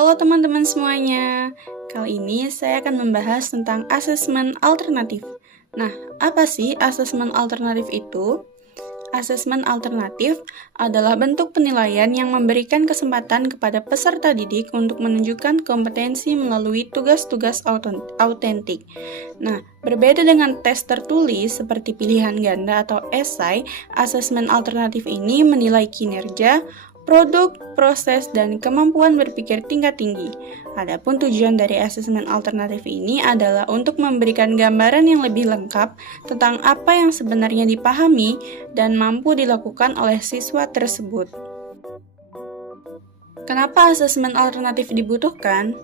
Halo teman-teman semuanya, kali ini saya akan membahas tentang asesmen alternatif. Nah, apa sih asesmen alternatif itu? Asesmen alternatif adalah bentuk penilaian yang memberikan kesempatan kepada peserta didik untuk menunjukkan kompetensi melalui tugas-tugas autentik. Nah, berbeda dengan tes tertulis seperti pilihan ganda atau esai, asesmen alternatif ini menilai kinerja, produk, proses, dan kemampuan berpikir tingkat tinggi. Adapun tujuan dari asesmen alternatif ini adalah untuk memberikan gambaran yang lebih lengkap tentang apa yang sebenarnya dipahami dan mampu dilakukan oleh siswa tersebut. Kenapa asesmen alternatif dibutuhkan?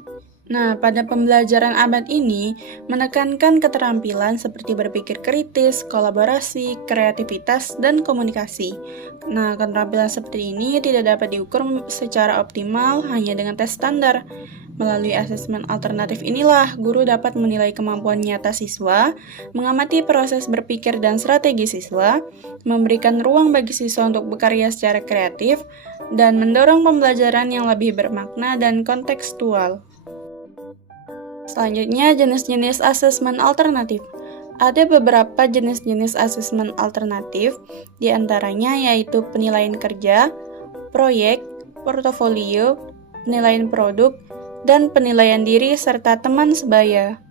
Nah, pada pembelajaran abad ini, menekankan keterampilan seperti berpikir kritis, kolaborasi, kreativitas, dan komunikasi. Nah, keterampilan seperti ini tidak dapat diukur secara optimal hanya dengan tes standar. Melalui asesmen alternatif inilah, guru dapat menilai kemampuan nyata siswa, mengamati proses berpikir dan strategi siswa, memberikan ruang bagi siswa untuk berkarya secara kreatif, dan mendorong pembelajaran yang lebih bermakna dan kontekstual. Selanjutnya, jenis-jenis asesmen alternatif. Ada beberapa jenis-jenis asesmen alternatif, di antaranya yaitu penilaian kerja, proyek, portofolio, penilaian produk, dan penilaian diri serta teman sebaya.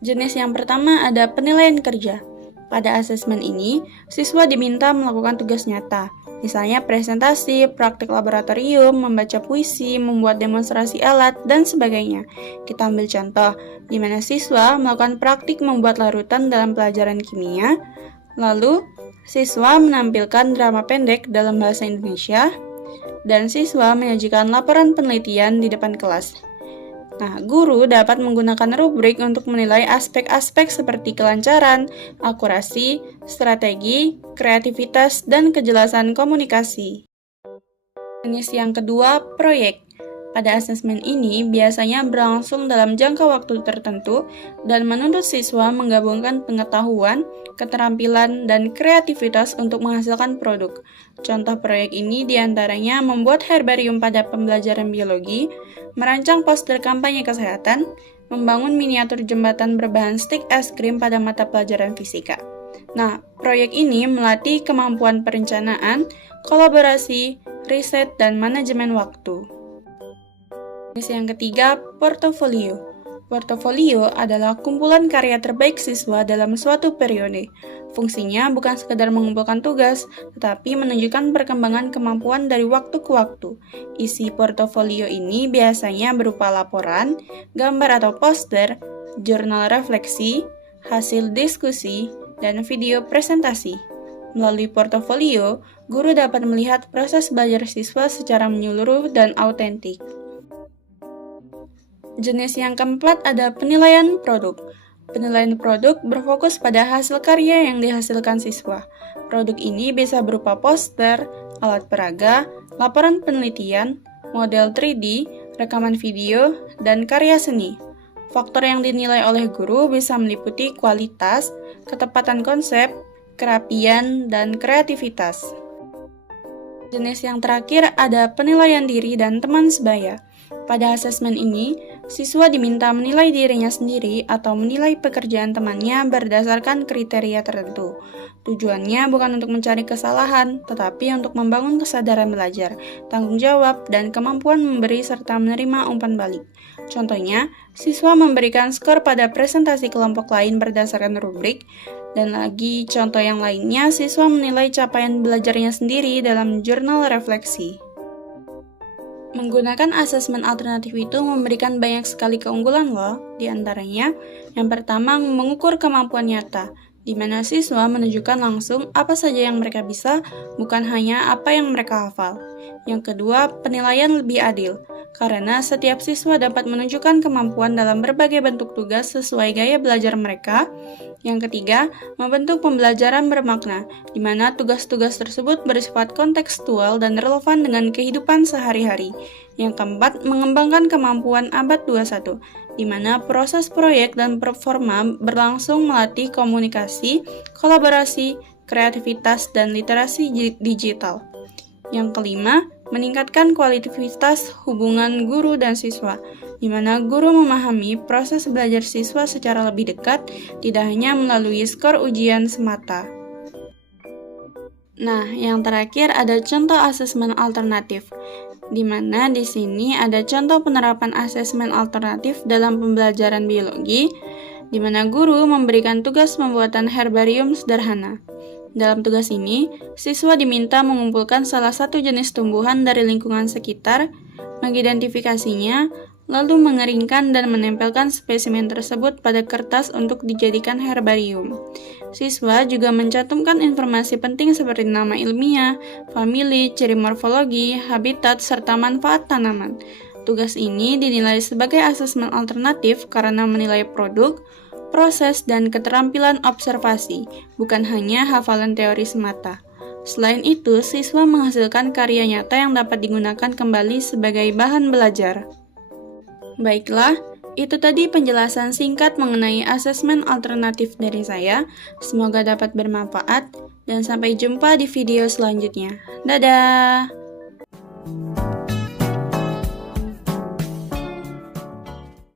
Jenis yang pertama ada penilaian kerja. Pada asesmen ini, siswa diminta melakukan tugas nyata, misalnya presentasi, praktik laboratorium, membaca puisi, membuat demonstrasi alat, dan sebagainya. Kita ambil contoh, di mana siswa melakukan praktik membuat larutan dalam pelajaran kimia, lalu siswa menampilkan drama pendek dalam bahasa Indonesia, dan siswa menyajikan laporan penelitian di depan kelas. Nah, guru dapat menggunakan rubrik untuk menilai aspek-aspek seperti kelancaran, akurasi, strategi, kreativitas, dan kejelasan komunikasi. Jenis yang kedua, proyek. Pada asesmen ini biasanya berlangsung dalam jangka waktu tertentu dan menuntut siswa menggabungkan pengetahuan, keterampilan, dan kreativitas untuk menghasilkan produk. Contoh proyek ini diantaranya membuat herbarium pada pembelajaran biologi, merancang poster kampanye kesehatan, membangun miniatur jembatan berbahan stik es krim pada mata pelajaran fisika. Nah, proyek ini melatih kemampuan perencanaan, kolaborasi, riset, dan manajemen waktu. Jenis yang ketiga, portofolio. Portofolio adalah kumpulan karya terbaik siswa dalam suatu periode. Fungsinya bukan sekedar mengumpulkan tugas, tetapi menunjukkan perkembangan kemampuan dari waktu ke waktu. Isi portofolio ini biasanya berupa laporan, gambar atau poster, jurnal refleksi, hasil diskusi, dan video presentasi. Melalui portofolio, guru dapat melihat proses belajar siswa secara menyeluruh dan autentik. Jenis yang keempat ada penilaian produk. Penilaian produk berfokus pada hasil karya yang dihasilkan siswa. Produk ini bisa berupa poster, alat peraga, laporan penelitian, model 3D, rekaman video, dan karya seni. Faktor yang dinilai oleh guru bisa meliputi kualitas, ketepatan konsep, kerapian, dan kreativitas. Jenis yang terakhir ada penilaian diri dan teman sebaya. Pada asesmen ini, siswa diminta menilai dirinya sendiri atau menilai pekerjaan temannya berdasarkan kriteria tertentu. Tujuannya bukan untuk mencari kesalahan, tetapi untuk membangun kesadaran belajar, tanggung jawab, dan kemampuan memberi serta menerima umpan balik. Contohnya, siswa memberikan skor pada presentasi kelompok lain berdasarkan rubrik, dan lagi contoh yang lainnya, siswa menilai capaian belajarnya sendiri dalam jurnal refleksi. Menggunakan asesmen alternatif itu memberikan banyak sekali keunggulan loh. Di antaranya, yang pertama mengukur kemampuan nyata, di mana siswa menunjukkan langsung apa saja yang mereka bisa, bukan hanya apa yang mereka hafal. Yang kedua, penilaian lebih adil, karena setiap siswa dapat menunjukkan kemampuan dalam berbagai bentuk tugas sesuai gaya belajar mereka. Yang ketiga, membentuk pembelajaran bermakna, di mana tugas-tugas tersebut bersifat kontekstual dan relevan dengan kehidupan sehari-hari. Yang keempat, mengembangkan kemampuan abad 21, di mana proses proyek dan performa berlangsung melatih komunikasi, kolaborasi, kreativitas, dan literasi digital. Yang kelima, meningkatkan kualitas hubungan guru dan siswa, di mana guru memahami proses belajar siswa secara lebih dekat, tidak hanya melalui skor ujian semata. Nah, yang terakhir ada contoh asesmen alternatif, di mana di sini ada contoh penerapan asesmen alternatif dalam pembelajaran biologi, di mana guru memberikan tugas pembuatan herbarium sederhana. Dalam tugas ini, siswa diminta mengumpulkan salah satu jenis tumbuhan dari lingkungan sekitar, mengidentifikasinya, lalu mengeringkan dan menempelkan spesimen tersebut pada kertas untuk dijadikan herbarium. Siswa juga mencantumkan informasi penting seperti nama ilmiah, famili, ciri morfologi, habitat, serta manfaat tanaman. Tugas ini dinilai sebagai asesmen alternatif karena menilai produk, proses, dan keterampilan observasi, bukan hanya hafalan teori semata. Selain itu, siswa menghasilkan karya nyata yang dapat digunakan kembali sebagai bahan belajar. Baiklah, itu tadi penjelasan singkat mengenai asesmen alternatif dari saya. Semoga dapat bermanfaat, dan sampai jumpa di video selanjutnya. Dadah!